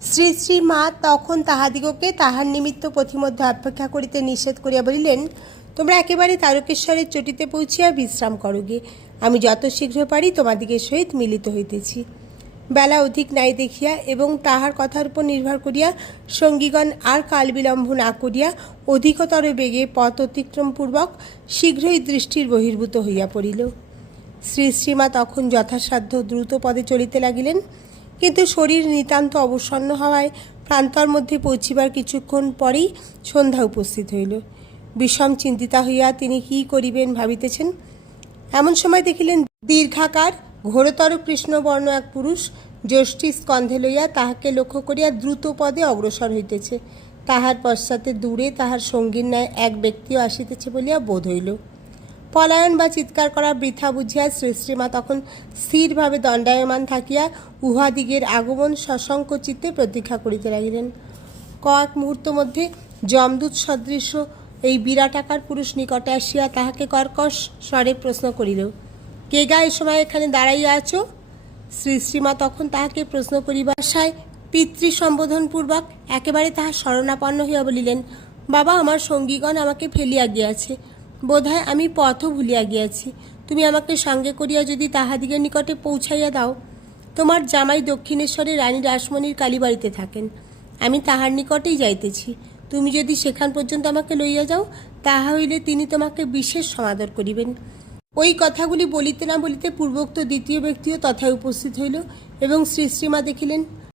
শ্রী শ্রী মা তখন তাহাদিগকে তাহার নিমিত্ত পথিমধ্যে অপেক্ষা করিতে নিষেধ করিয়া বলিলেন, তোমরা একেবারে তারকেশ্বরের চটিতে পৌঁছিয়া বিশ্রাম করোগে। আমি যত শীঘ্র পারি তোমাদিগের সহিত মিলিত হইতেছি। বেলা অধিক নাই দেখিয়া এবং তাহার কথার উপর নির্ভর করিয়া সঙ্গীগণ আর কাল বিলম্ব না করিয়া অধিকতর বেগে পথ অতিক্রমপূর্বক শীঘ্রই দৃষ্টির বহির্ভূত হইয়া পড়িল। শ্রী শ্রীমা তখন যথাসাধ্য দ্রুত পদে চলিতে লাগিলেন, কিন্তু শরীর নিতান্ত অবসন্ন হওয়ায় প্রান্তর মধ্যে পৌঁছিবার কিছুক্ষণ পরেই সন্ধ্যা উপস্থিত হইল। বিষম চিন্তিতা হইয়া তিনি কি করিবেন ভাবিতেছেন। এমন সময় দেখিলেন দীর্ঘাকার ঘোরতর কৃষ্ণবর্ণ এক পুরুষ যষ্টি স্কন্ধে লইয়া তাহাকে লক্ষ্য করিয়া দ্রুত পদে অগ্রসর হইতেছে। তাহার পশ্চাতে দূরে তাহার সঙ্গীর ন্যায় এক ব্যক্তিও আসিতেছে বলিয়া বোধ হইল। পলায়ন বা চিৎকার করা বৃথা বুঝিয়া শ্রী শ্রীমা তখন স্থিরভাবে দণ্ডায়মান থাকিয়া উহাদিগের আগমন সসংকোচিতে প্রতীক্ষা করিতে লাগিলেন। কয়েক মুহূর্ত মধ্যে যমদূত সদৃশ্য এই বিরাটাকার পুরুষ নিকটে আসিয়া তাহাকে কর্কশ স্বরে প্রশ্ন করিল, কে গা এ সময় এখানে দাঁড়াইয়া আছো? শ্রী শ্রীমা তখন তাহাকে প্রশ্ন করিবার আশায় পিতৃ সম্বোধনপূর্বক একেবারে তাহার শরণাপন্ন হইয়া বলিলেন, বাবা, আমার সঙ্গীগণ আমাকে ফেলিয়া গিয়াছে। বোধহয় আমি পথও ভুলিয়া গিয়াছি। তুমি আমাকে সঙ্গে করিয়া যদি তাহাদিগের নিকটে পৌঁছাইয়া দাও। তোমার জামাই দক্ষিণেশ্বরে রানী রাসমণির কালীবাড়িতে থাকেন। আমি তাহার নিকটেই যাইতেছি। তুমি যদি সেখান পর্যন্ত আমাকে লইয়া যাও, তাহা হইলে তিনি তোমাকে বিশেষ সমাদর করিবেন। ওই কথাগুলি বলিতে না বলিতে পূর্বোক্ত দ্বিতীয় ব্যক্তিও তথায় উপস্থিত হইল এবং শ্রী শ্রীমা দেখিলেন